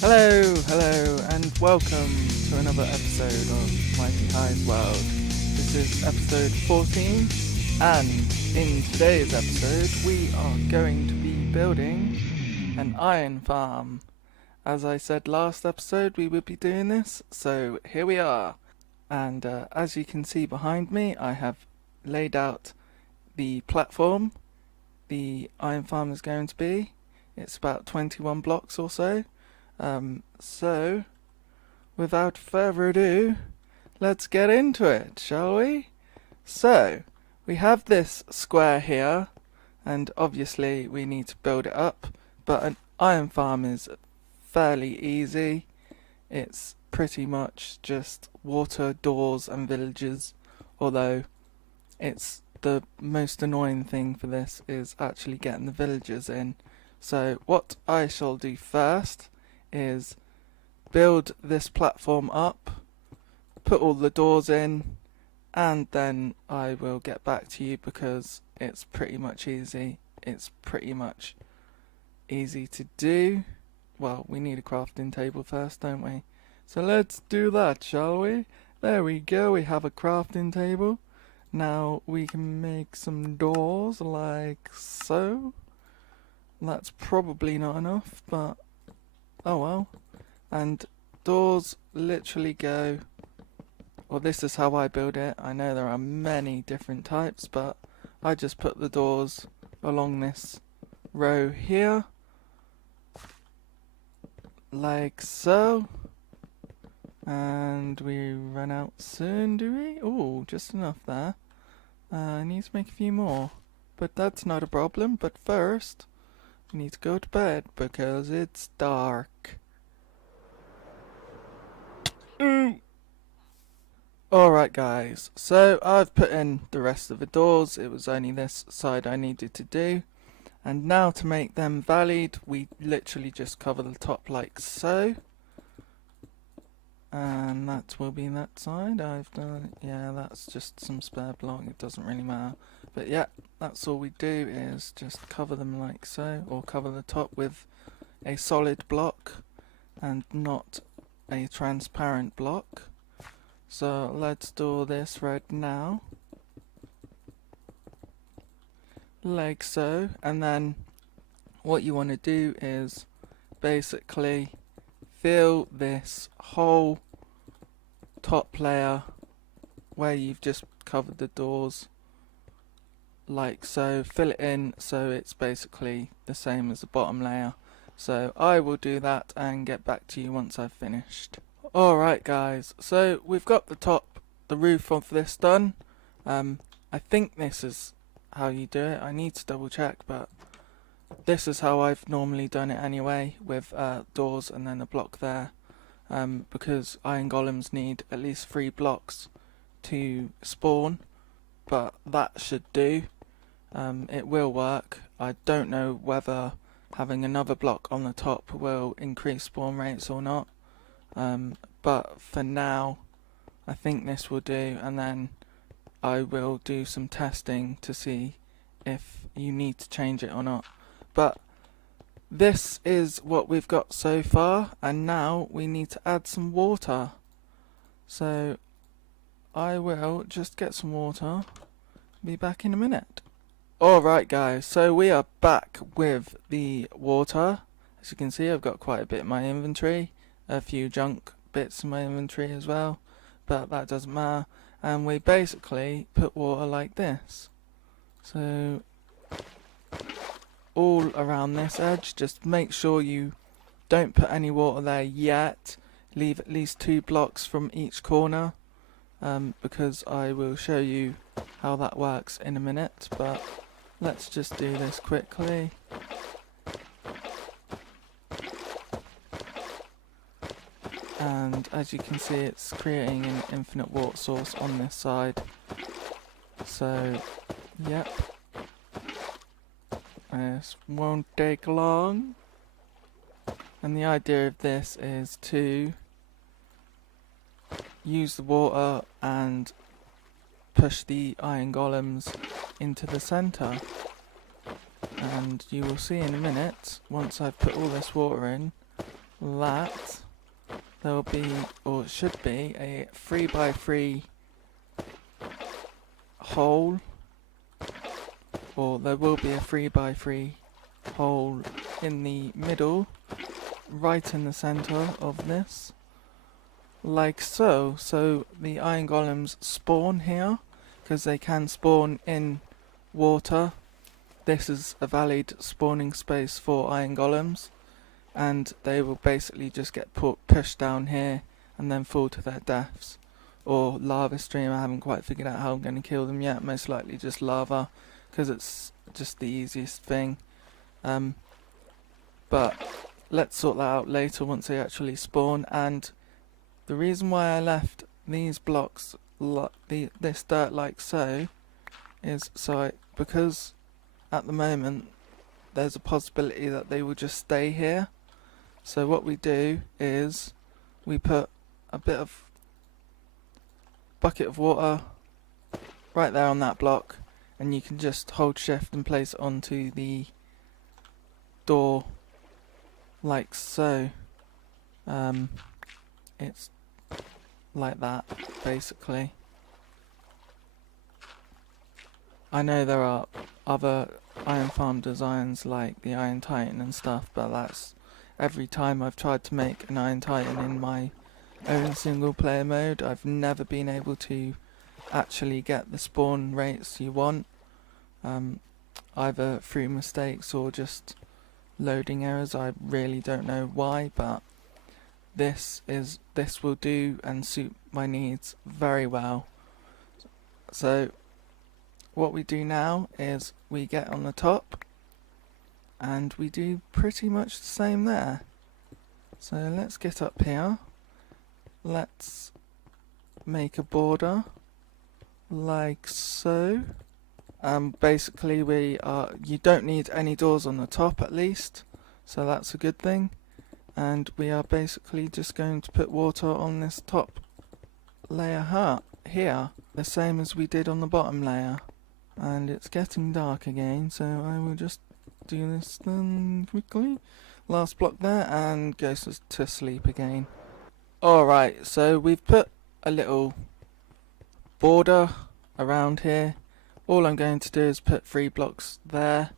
Hello, and welcome to another episode of MightyHighs World. This is episode 14, and in today's episode we are going to be building an iron farm. As I said last episode we would be doing this, so here we are. And as you can see behind me, I have laid out the platform the iron farm is going to be. It's about 21 blocks or so. So, without further ado, let's get into it, shall we? So, we have this square here, and obviously we need to build it up, but an iron farm is fairly easy. It's pretty much just water, doors, and villages, although it's the most annoying thing for this is actually getting the villagers in. So, what I shall do first is build this platform up, put all the doors in, and then I will get back to you because it's pretty much easy. It's pretty much easy to do. Well, we need a crafting table first, don't we? So let's do that, shall we? There we go, we have a crafting table. Now we can make some doors like so. That's probably not enough, but oh well. And doors literally go, well, this is how I build it. I know there are many different types, but I just put the doors along this row here, like so. And we run out soon, do we? Oh, just enough there. I need to make a few more, but that's not a problem. But first, we need to go to bed because it's dark. Alright guys, so I've put in the rest of the doors. It was only this side I needed to do. And now to make them valid, we literally just cover the top like so. And that will be that side. I've done, yeah, that's just some spare block, it doesn't really matter. But yeah, that's all we do is just cover them like so, or cover the top with a solid block and not a transparent block. So let's do this right now, like so. And then what you want to do is basically fill this whole top layer where you've just covered the doors like so, fill it in so it's basically the same as the bottom layer. So I will do that and get back to you once I've finished. Alright guys, so we've got the roof of this done. I think this is how you do it. I need to double check, but this is how I've normally done it anyway, with doors and then a block there, because iron golems need at least 3 blocks to spawn, but that should do. It will work. I don't know whether having another block on the top will increase spawn rates or not, but for now I think this will do, and then I will do some testing to see if you need to change it or not. But this is what we've got so far, and now we need to add some water. So I will just get some water, be back in a minute. Alright guys, so we are back with the water. As you can see, I've got quite a bit in my inventory, a few junk bits in my inventory as well, but that doesn't matter. And we basically put water like this. So all around this edge, just make sure you don't put any water there yet. Leave at least 2 blocks from each corner, because I will show you how that works in a minute, but let's just do this quickly. And as you can see, it's creating an infinite water source on this side. So yep, this won't take long. And the idea of this is to use the water and push the iron golems into the center. And you will see in a minute, once I've put all this water in, that there'll be, or should be, a 3x3 hole, or there will be a 3x3 hole in the middle, right in the center of this, like so. So the iron golems spawn here, because they can spawn in water. This is a valid spawning space for iron golems, and they will basically just get pushed down here and then fall to their deaths. Or lava stream, I haven't quite figured out how I'm going to kill them yet. Most likely just lava, because it's just the easiest thing. But let's sort that out later once they actually spawn. And the reason why I left these blocks, this dirt like so, is because at the moment there's a possibility that they will just stay here. So what we do is we put a bit of bucket of water right there on that block, and you can just hold shift and place it onto the door like so. It's like that basically. I know there are other iron farm designs like the Iron Titan and stuff, but that's every time I've tried to make an Iron Titan in my own single player mode, I've never been able to actually get the spawn rates you want, either through mistakes or just loading errors. I really don't know why, but this will do and suit my needs very well. So what we do now is we get on the top and we do pretty much the same there. So let's get up here, let's make a border like so. Basically you don't need any doors on the top at least, so that's a good thing. And we are basically just going to put water on this top layer here, the same as we did on the bottom layer. And it's getting dark again, so I will just do this then quickly. Last block there, and go to sleep again. Alright, so we've put a little border around here. All I'm going to do is put 3 blocks there,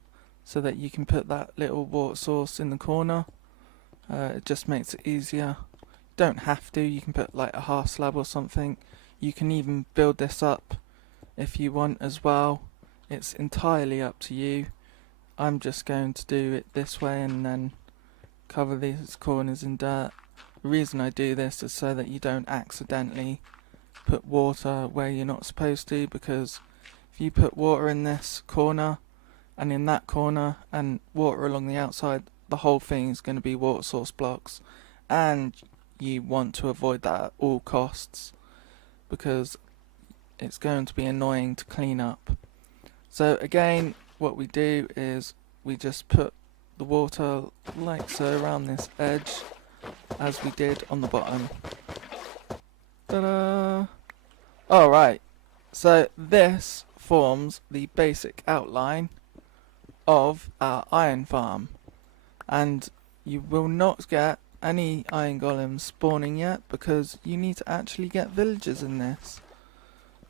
so that you can put that little water source in the corner. It just makes it easier. Don't have to, you can put like a half slab or something. You can even build this up if you want as well. It's entirely up to you. I'm just going to do it this way and then cover these corners in dirt. The reason I do this is so that you don't accidentally put water where you're not supposed to, because if you put water in this corner and in that corner and water along the outside, the whole thing is going to be water source blocks, and you want to avoid that at all costs because it's going to be annoying to clean up. So again, what we do is we just put the water like so around this edge as we did on the bottom. Ta-da! Alright, so this forms the basic outline of our iron farm, and you will not get any iron golems spawning yet because you need to actually get villagers in this.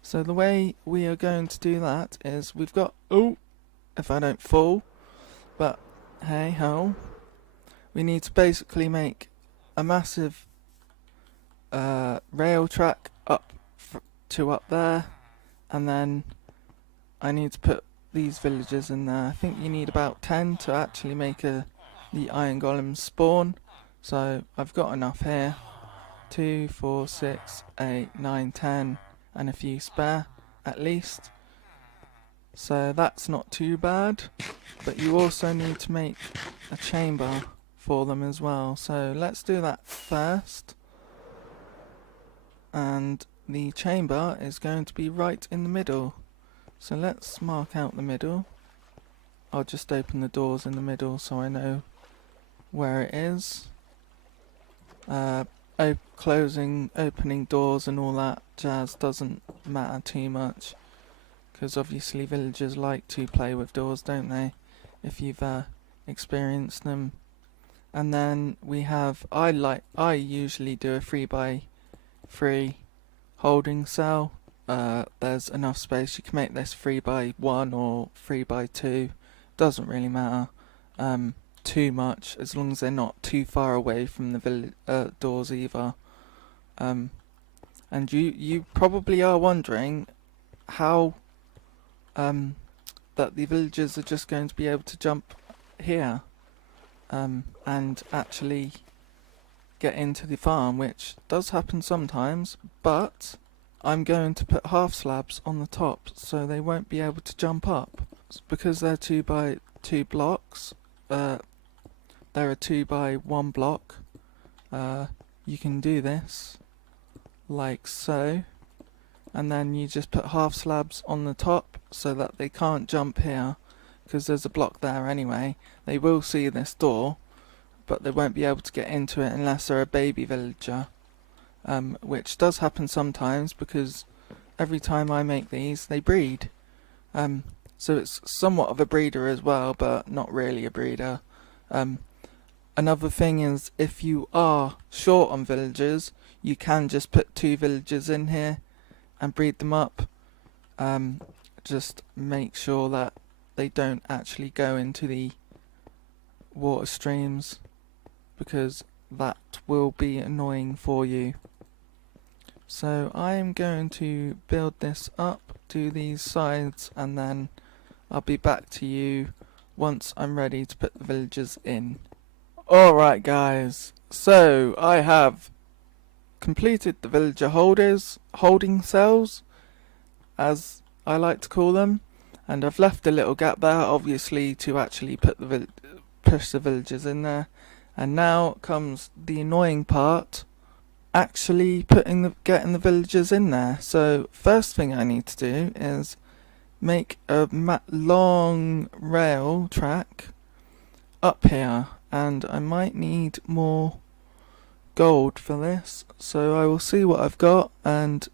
So the way we are going to do that is we've got, if I don't fall, but hey ho, we need to basically make a massive rail track up to up there, and then I need to put these villagers in there. I think you need about 10 to actually make the iron golem spawn, so I've got enough here. 2, 4, 6, 8, 9, 10 and a few spare at least, so that's not too bad. But you also need to make a chamber for them as well, so let's do that first. And the chamber is going to be right in the middle, so let's mark out the middle. I'll just open the doors in the middle so I know where it is. Opening doors and all that jazz doesn't matter too much, because obviously villagers like to play with doors, don't they? If you've experienced them. And then we have, I usually do a 3x3 holding cell. There's enough space. You can make this 3x1 or 3x2. Doesn't really matter too much, as long as they're not too far away from the doors either. And you probably are wondering how that the villagers are just going to be able to jump here and actually get into the farm, which does happen sometimes, but I'm going to put half slabs on the top so they won't be able to jump up. Because they're 2x2 blocks, they're a 2x1 block, you can do this like so, and then you just put half slabs on the top so that they can't jump here, because there's a block there anyway. They will see this door, but they won't be able to get into it unless they're a baby villager, which does happen sometimes because every time I make these they breed. So it's somewhat of a breeder as well, but not really a breeder. Another thing is, if you are short on villagers, you can just put 2 villagers in here and breed them up. Just make sure that they don't actually go into the water streams, because that will be annoying for you. So I'm going to build this up, do these sides, and then I'll be back to you once I'm ready to put the villagers in. Alright guys, so I have completed the villager holding cells, as I like to call them, and I've left a little gap there obviously to actually put push the villagers in there. And now comes the annoying part, actually getting the villagers in there. So first thing I need to do is make a long rail track up here, and I might need more gold for this, so I will see what I've got and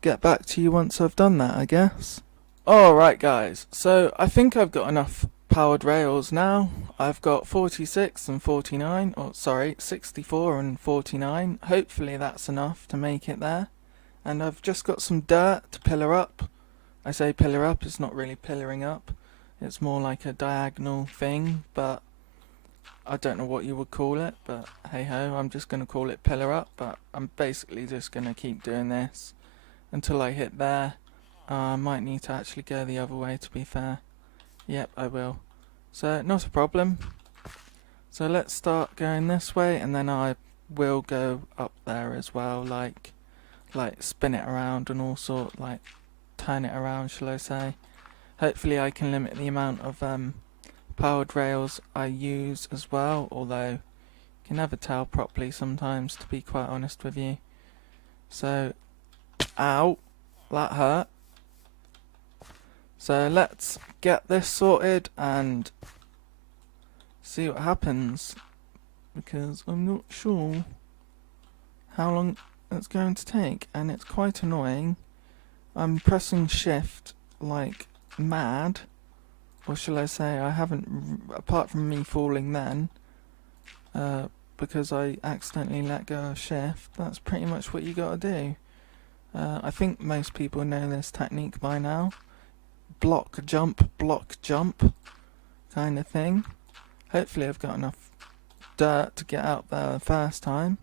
get back to you once I've done that, I guess. Alright guys, so I think I've got enough powered rails now. I've got 46 and 49, or sorry, 64 and 49. Hopefully that's enough to make it there. And I've just got some dirt to pillar up. I say pillar up, it's not really pillaring up. It's more like a diagonal thing, but I don't know what you would call it, but hey ho, I'm just going to call it pillar up. But I'm basically just going to keep doing this until I hit there. I might need to actually go the other way, to be fair. Yep, I will. So, not a problem. So let's start going this way, and then I will go up there as well, like spin it around and all sort, like turn it around, shall I say. Hopefully I can limit the amount of powered rails I use as well, although you can never tell properly sometimes, to be quite honest with you. So, ow, that hurt. So let's get this sorted and see what happens, because I'm not sure how long it's going to take, and it's quite annoying. I'm pressing shift like mad, or shall I say I haven't, apart from me falling then, because I accidentally let go of shift. That's pretty much what you gotta do. I think most people know this technique by now. Block jump kind of thing. Hopefully I've got enough dirt to get out there the first time.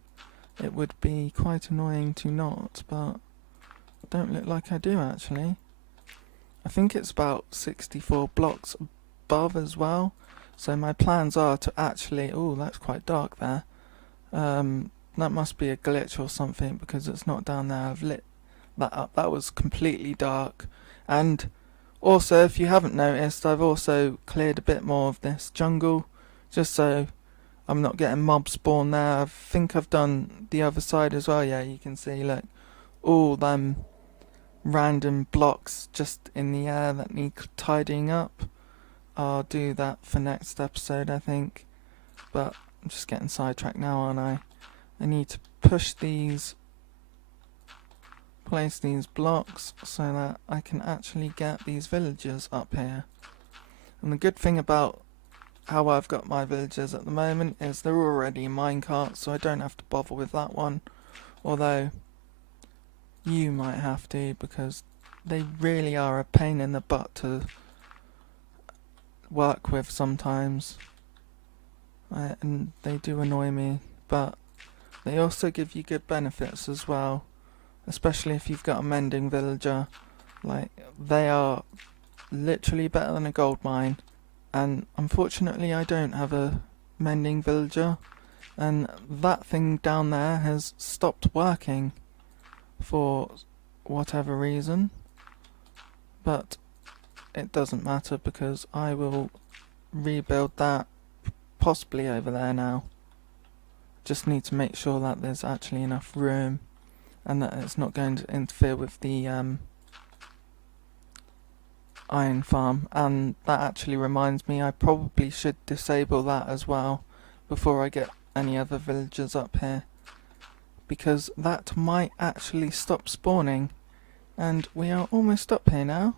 It would be quite annoying to not, but don't look like I do actually. I think it's about 64 blocks above as well, so my plans are to actually, oh that's quite dark there, that must be a glitch or something, because it's not down there. I've lit that up, that was completely dark. And also, if you haven't noticed, I've also cleared a bit more of this jungle, just so I'm not getting mob spawn there. I think I've done the other side as well. Yeah, you can see, look, all them random blocks just in the air that need tidying up. I'll do that for next episode, I think. But I'm just getting sidetracked now, aren't I? I need to push these, place these blocks so that I can actually get these villagers up here. And the good thing about how I've got my villagers at the moment is they're already in minecarts, so I don't have to bother with that one. Although you might have to, because they really are a pain in the butt to work with sometimes. And they do annoy me, but they also give you good benefits as well, especially if you've got a mending villager. Like, they are literally better than a gold mine, and unfortunately I don't have a mending villager, and that thing down there has stopped working for whatever reason, but it doesn't matter because I will rebuild that possibly over there now. Just need to make sure that there's actually enough room and that it's not going to interfere with the iron farm. And that actually reminds me, I probably should disable that as well before I get any other villagers up here, because that might actually stop spawning, and we are almost up here now,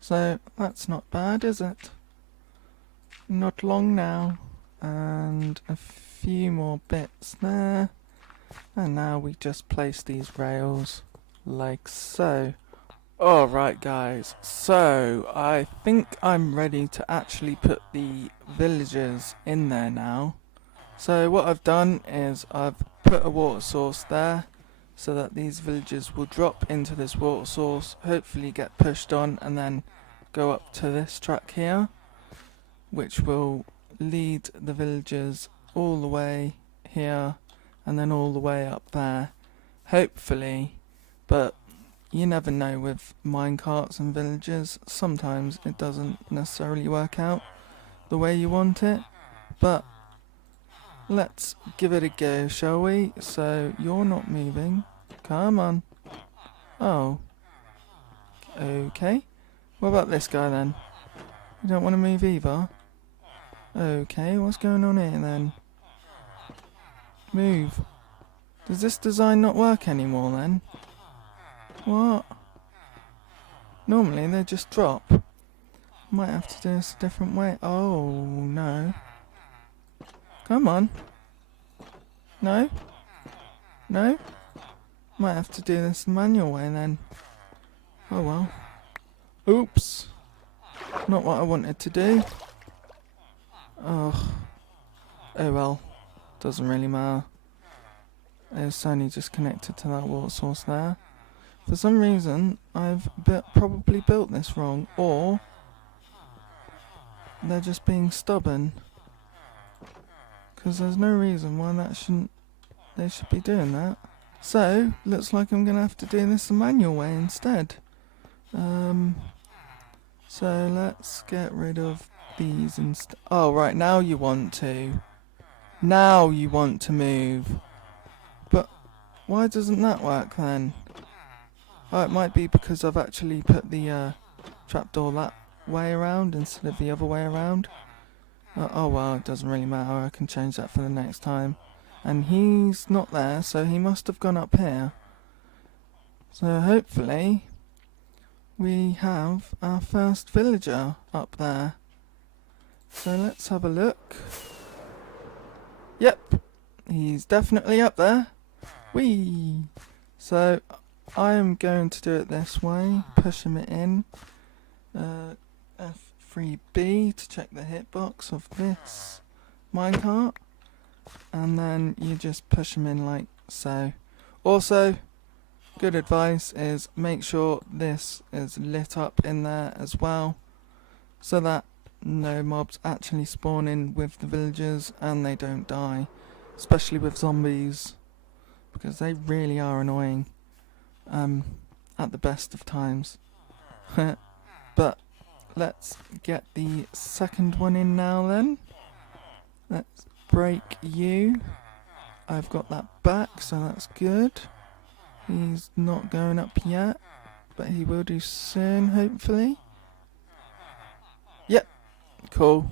so that's not bad, is it? Not long now. And a few more bits there, and now we just place these rails like so. Alright guys, so I think I'm ready to actually put the villagers in there now. So what I've done is I've put a water source there so that these villagers will drop into this water source, hopefully get pushed on and then go up to this track here, which will lead the villagers all the way here and then all the way up there, hopefully. But you never know with minecarts and villagers, sometimes it doesn't necessarily work out the way you want it, but let's give it a go, shall we? So you're not moving, come on. Oh, okay, what about this guy then? You don't want to move either? Okay, what's going on here then? Move. Does this design not work anymore then? What? Normally they just drop. Might have to do this a different way. Oh no. Come on. No? No? Might have to do this the manual way then. Oh well. Oops. Not what I wanted to do. Oh well, doesn't really matter. It's only just connected to that water source there. For some reason, I've probably built this wrong, or they're just being stubborn. Because there's no reason why they should be doing that. So, looks like I'm going to have to do this the manual way instead. So let's get rid of these instead. Oh right, now you want to. Now you want to move. But why doesn't that work then? Oh, it might be because I've actually put the trapdoor that way around instead of the other way around. Oh well, it doesn't really matter. I can change that for the next time. And he's not there, so he must have gone up here. So hopefully we have our first villager up there. So let's have a look. Yep, he's definitely up there. Whee! So I am going to do it this way, push him in. F3B to check the hitbox of this minecart. And then you just push him in like so. Also, good advice is make sure this is lit up in there as well, so that no mobs actually spawn in with the villagers and they don't die, especially with zombies, because they really are annoying at the best of times. But let's get the second one in now then. Let's break you. I've got that back, so that's good. He's not going up yet, but he will do soon, hopefully. Yep, cool.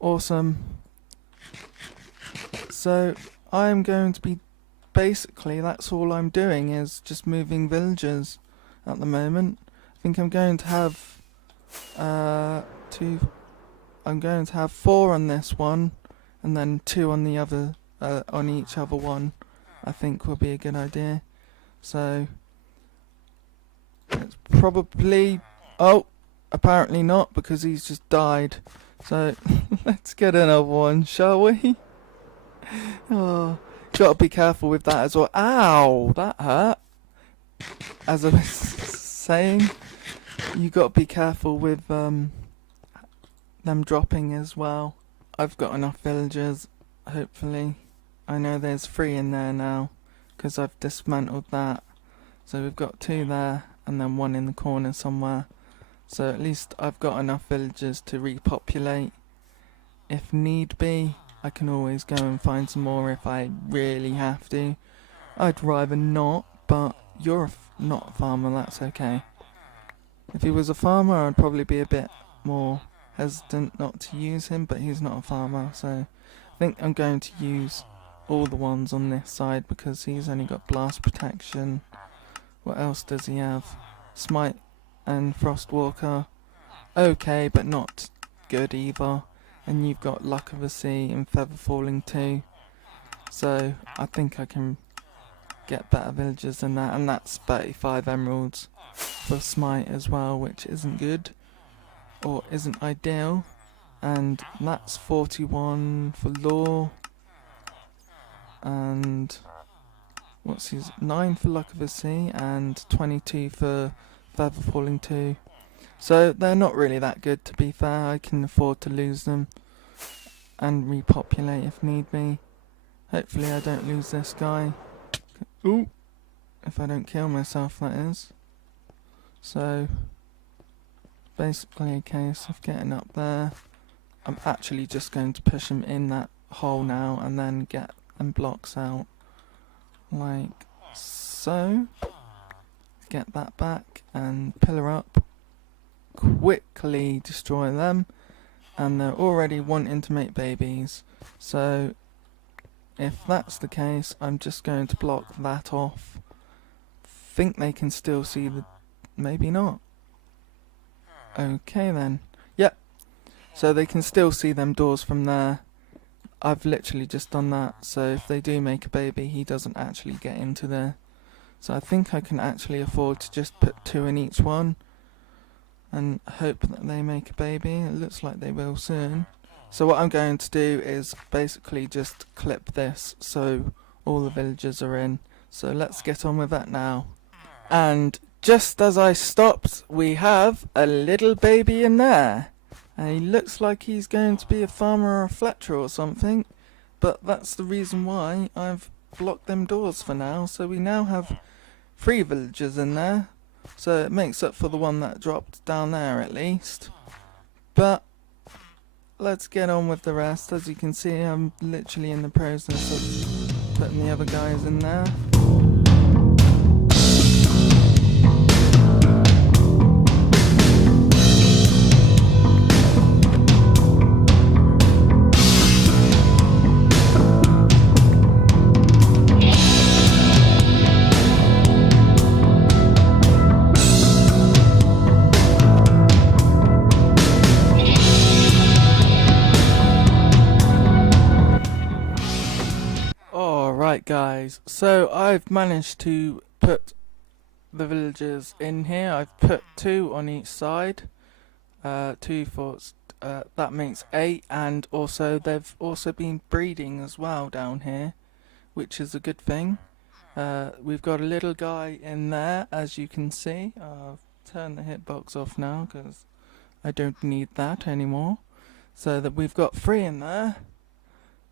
Awesome. So I'm going to be, basically that's all I'm doing is just moving villagers at the moment. I think I'm going to have I'm going to have 4 on this one, and then 2 on the other, on each other one. I think will be a good idea. So it's probably, oh, apparently not, because he's just died. So let's get another one, shall we? Oh, gotta be careful with that as well. Ow, that hurt. As I was saying, you gotta be careful with them dropping as well. I've got enough villagers, hopefully. I know there's 3 in there now, because I've dismantled that. So we've got 2 there, and then 1 in the corner somewhere. So at least I've got enough villagers to repopulate. If need be, I can always go and find some more if I really have to. I'd rather not, but you're not a farmer, that's okay. If he was a farmer, I'd probably be a bit more hesitant not to use him, but he's not a farmer, so I think I'm going to use all the ones on this side because he's only got blast protection. What else does he have? Smite and Frostwalker. Okay, but not good either. And you've got Luck of the Sea and Feather Falling too. So I think I can get better villagers than that, and that's 35 emeralds for Smite as well, which isn't good or isn't ideal. And that's 41 for Law, and what's his 9 for Luck of the Sea, and 22 for Feather Falling 2. So they're not really that good, to be fair. I can afford to lose them and repopulate if need be. Hopefully I don't lose this guy. Ooh, if I don't kill myself, that is. So basically a case of getting up there. I'm actually just going to push him in that hole now and then get them blocks out like so. Get that back and pillar up. Quickly destroy them, and they're already wanting to make babies. So if that's the case, I'm just going to block that off. Think they can still see the... maybe not. Okay then. Yep. So they can still see them doors from there. I've literally just done that, so if they do make a baby, he doesn't actually get into there. So I think I can actually afford to just put 2 in each one and hope that they make a baby. It looks like they will soon. So what I'm going to do is basically just clip this so all the villagers are in. So let's get on with that now. And just as I stopped, we have a little baby in there. And he looks like he's going to be a farmer or a Fletcher or something. But that's the reason why I've blocked them doors for now. So we now have 3 villagers in there. So it makes up for the one that dropped down there at least. But let's get on with the rest. As you can see, I'm literally in the process of putting the other guys in there. Alright guys, so I've managed to put the villagers in here. I've put 2 on each side, 2 for, that makes 8, and also they've also been breeding as well down here, which is a good thing. We've got a little guy in there, as you can see. I'll turn the hitbox off now because I don't need that anymore. So that we've got 3 in there.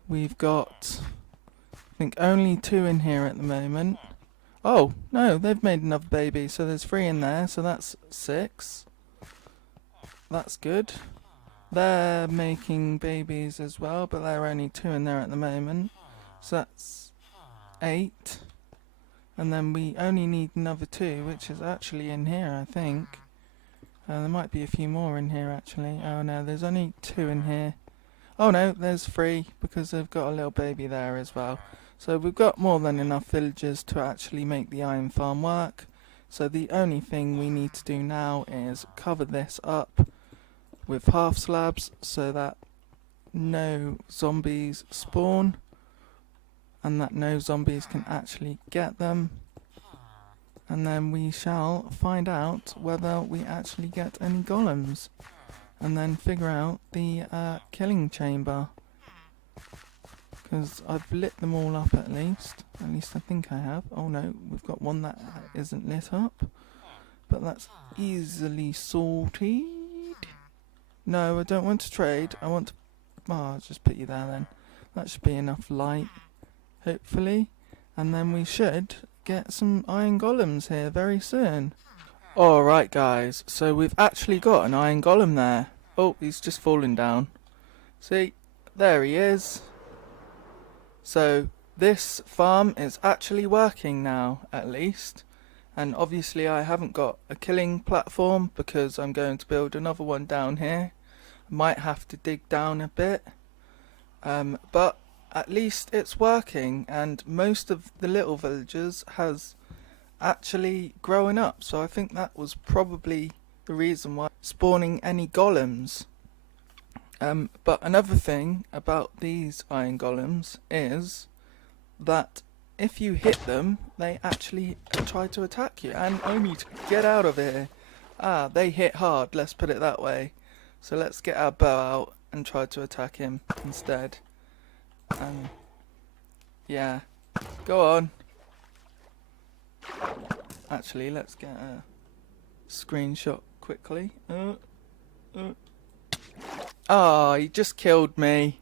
We've got, I think, only 2 in here at the moment. Oh, no, they've made another baby, so there's 3 in there, so that's 6. That's good. They're making babies as well, but there are only 2 in there at the moment. So that's 8. And then we only need another 2, which is actually in here, I think. There might be a few more in here, actually. Oh, no, there's only 2 in here. Oh, no, there's 3, because they've got a little baby there as well. So we've got more than enough villagers to actually make the iron farm work. So the only thing we need to do now is cover this up, with half slabs so that no zombies spawn and that no zombies can actually get them. And then we shall find out whether we actually get any golems and then figure out the killing chamber, because I've lit them all up at least I think I have. Oh no, we've got one that isn't lit up, but that's easily sorted. No, I don't want to trade, I want to... I'll just put you there then. That should be enough light, hopefully, and then we should get some iron golems here very soon. Alright guys, so we've actually got an iron golem there. Oh, he's just fallen down. See, there he is. So this farm is actually working now, at least. And obviously I haven't got a killing platform because I'm going to build another one down here. Might have to dig down a bit. But at least it's working, and most of the little villagers has actually grown up, so I think that was probably the reason why spawning any golems. But another thing about these iron golems is that if you hit them, they actually try to attack you, and I need to get out of here. They hit hard, let's put it that way. So let's get our bow out and try to attack him instead. Yeah, go on. Actually, let's get a screenshot quickly. He just killed me.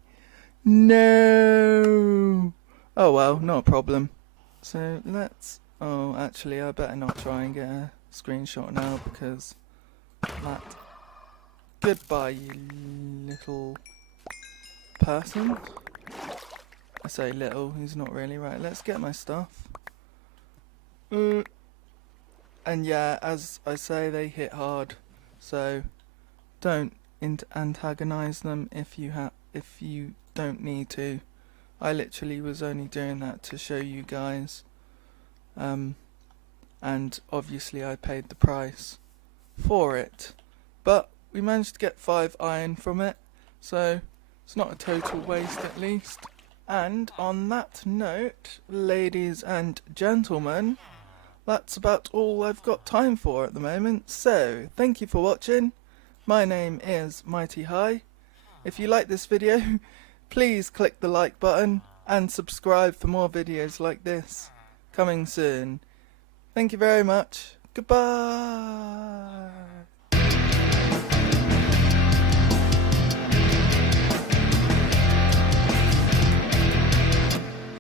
No. Oh well, not a problem. So let's... Oh, actually, I better not try and get a screenshot now because that... Goodbye, you little person. I say little, he's not really. Right, let's get my stuff. And yeah, as I say, they hit hard, so don't antagonize them if you don't need to. I literally was only doing that to show you guys, and obviously I paid the price for it, but we managed to get 5 iron from it, so it's not a total waste at least. And on that note, ladies and gentlemen, that's about all I've got time for at the moment. So, thank you for watching. My name is MightyHigh. If you like this video, please click the like button and subscribe for more videos like this coming soon. Thank you very much. Goodbye.